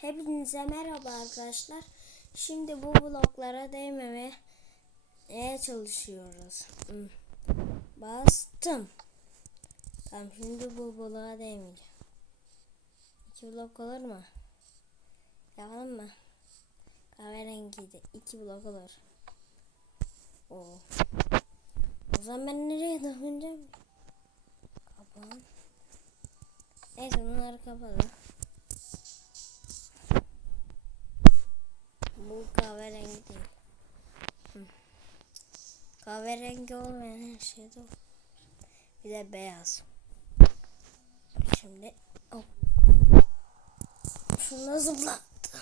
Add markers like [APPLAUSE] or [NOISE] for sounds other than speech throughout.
Hepinize merhaba arkadaşlar. Şimdi bu bloklara değmemeye çalışıyoruz. Bastım. Tamam şimdi bu bloğa değmeyeceğim. İki blok olur mu? Yapalım mı? Kahverengiydi. İki blok olur. Oo. O zaman ben nereye dokunacağım? Kapan. Neyse bunları kapatalım. Bu kahverengi değil. Hı. Kahverengi olmayan her şey de. Bir de beyaz. Şimdi hop. Şunu zıplattım.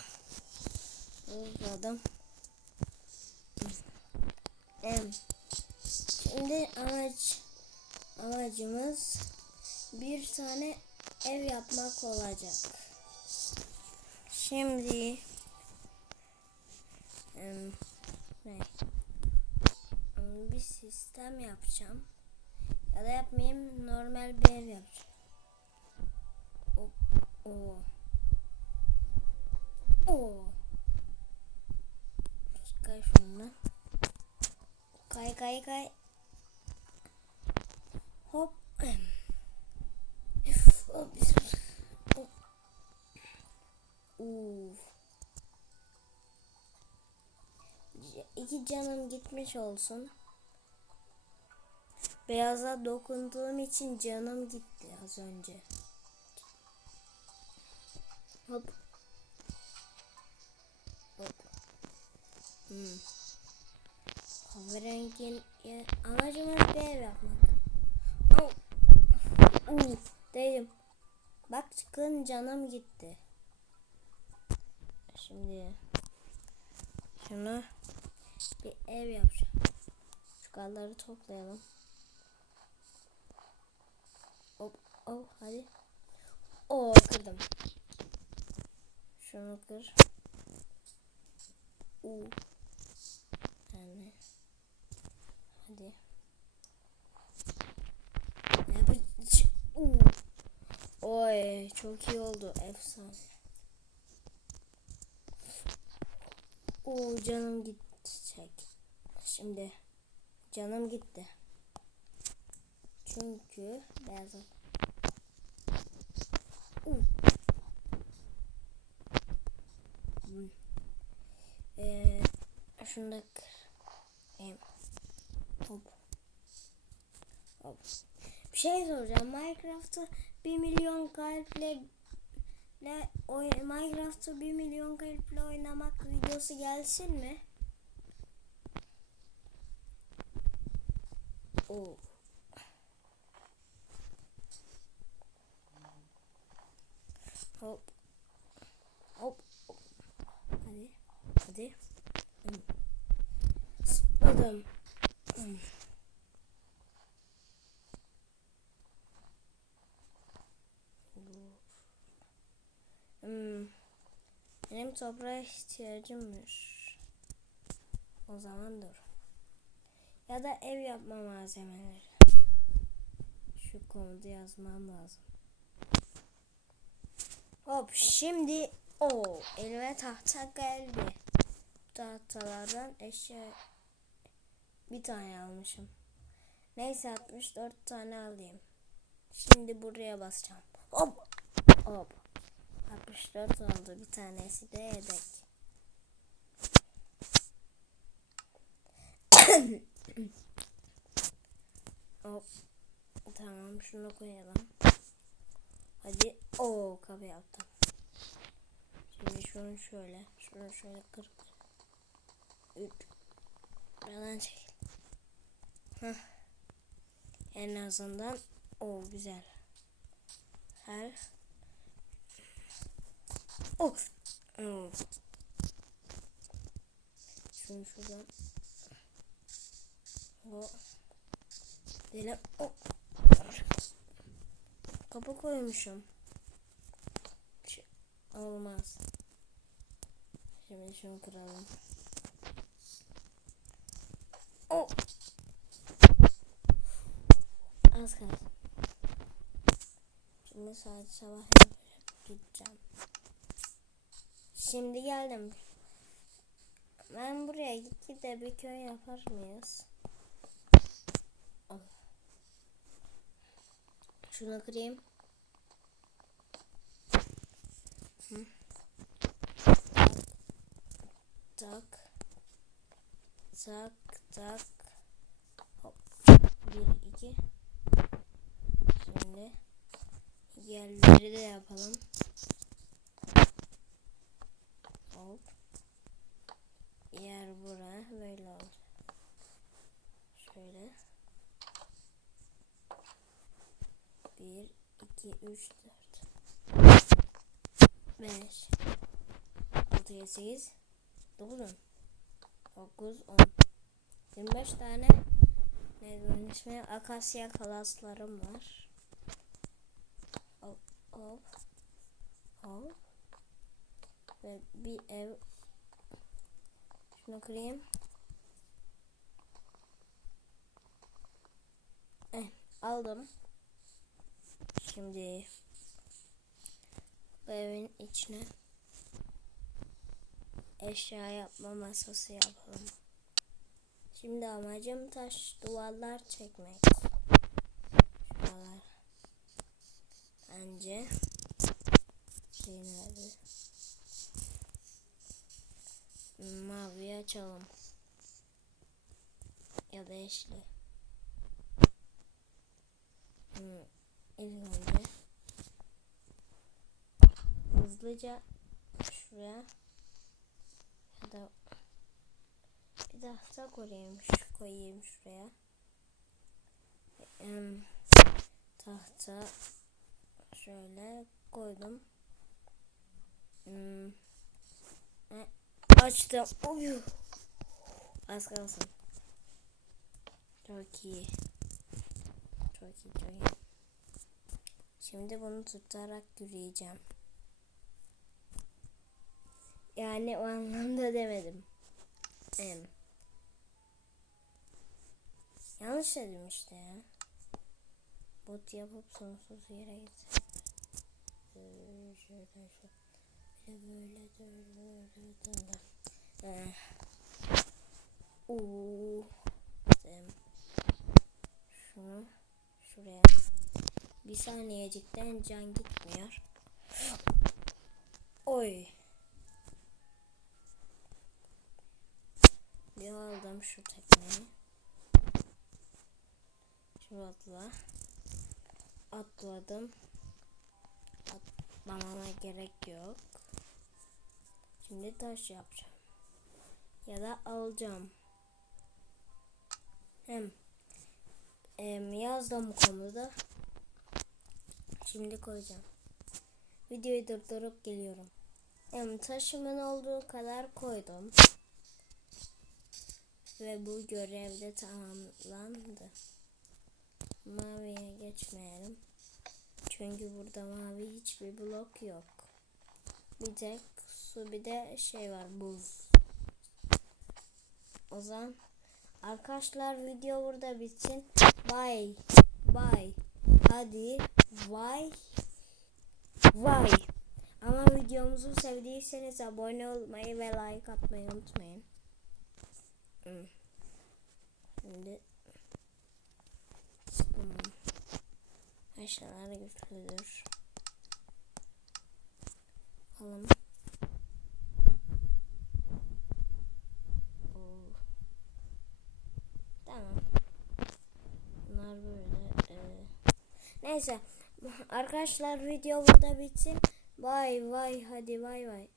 Zıpladım. Em. Şimdi amaç amacımız bir tane ev yapmak olacak. Şimdi Bir sistem yapacağım. Ya da yapmayayım normal bir ev yapacağım. O, o. O. Kay şundan. Kay kay kay. Hop. Hop. İki canım gitmiş olsun. Beyaza dokunduğum için canım gitti az önce. Hop. Hop. Hmm. Kahverengin amacımız bir ev yapmak. Uf, değilim. Bak çıkın canım gitti. Şimdi bir ev yapacağım. Şu kalları toplayalım. Hop, hop, hadi. Oo kırdım. Şunu kır. Uu. Yani. Hadi. Ne yapacağım? Oy çok iyi oldu. Efsane. Oo canım gidecek. Şimdi canım gitti. Çünkü beyaz ol- Oo. Hmm. Ee, şunu da kır. Hop. Hop. Bir şey soracağım. Minecraft'ta 1 milyon kalple Minecraft'ta 1 milyon kalple oynamak videosu gelsin mi? Oo. Hop. Hop. hop. Hadi. Hadi. Zıpladım. Hmm. Hmm. Benim toprağa ihtiyacımmış. O zaman dur. Ya da ev yapma malzemeleri. Şu komutu yazmam lazım. Hop şimdi o elime tahta geldi. Tahtalardan eşya bir tane almışım. Neyse 64 tane alayım. Şimdi buraya basacağım. Hop hop. 64 oldu. Bir tanesi de yedek. [CLEARS THROAT] Hop. Tamam şunu koyalım. Hadi. Oo kapı yaptım. Şimdi şunu şöyle. Şunu şöyle kır kır. Üç. Buradan çekil. Heh. En azından o güzel. Her Of. Oh. Şunu şuradan. O. Diyelim. O. Kapı koymuşum. Ş- Olmaz. Şimdi şunu kıralım. O. Az kaldı. Şimdi saat sabah. Gideceğim. Şimdi geldim. Ben buraya gittik de bir köy yapar mıyız? Şunu kırayım. Tak. Tak tak. Hop. Bir iki. Şimdi yerleri de yapalım. Hop. Yer bura böyle oldu. Şöyle. Bir, iki, üç, dört. Beş. Altı, yedi, sekiz. Dokuz, on. Dokuz, on. Yirmi beş tane ne ismi? Akasya kalaslarım var. Hop, hop. Hop. Ve bir ev şunu kırayım. Eh, aldım. Şimdi bu evin içine eşya yapma masası yapalım. Şimdi amacım taş duvarlar çekmek. Şuralar. Bence şey nerede? Mavi açalım. Ya da yeşili. Hmm, ilk önce hızlıca şuraya ya da bir tahta koyayım, şu koyayım şuraya. Em, tahta şöyle koydum. Hmm. E, Açtım. Uyu. Az kalsın. Çok iyi. Çok iyi, çok iyi. Şimdi bunu tutarak yürüyeceğim. Yani o anlamda demedim. Em. Yanlış dedim işte ya. Bot yapıp sonsuz yere git. Şöyle şöyle böyle böyle böyle böyle. Eh. Oo. Dem. Şunu şuraya. Bir saniyecikten can gitmiyor. Oy. Bir aldım şu tekneyi. Şu atla. Atladım. Atlamama gerek yok. Şimdi taş yapacağım. Ya da alacağım. Hem em, yazdım konuda. Şimdi koyacağım. Videoyu durdurup geliyorum. Hem taşımın olduğu kadar koydum. Ve bu görevde tamamlandı. Maviye geçmeyelim. Çünkü burada mavi hiçbir blok yok. Bir tek su bir de şey var buz. O zaman arkadaşlar video burada bitsin. Bye. Bye. Hadi. Bye. Vay. Ama videomuzu sevdiyseniz abone olmayı ve like atmayı unutmayın. Hmm. Şimdi hmm. Eşyalar güçlüdür. Bakalım. Oo. Tamam. Bunlar böyle. e. Neyse. Arkadaşlar video burada bitsin. Vay vay hadi vay vay.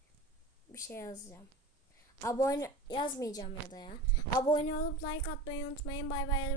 Bir şey yazacağım. Abone yazmayacağım ya da ya. Abone olup like atmayı unutmayın. Bay bay.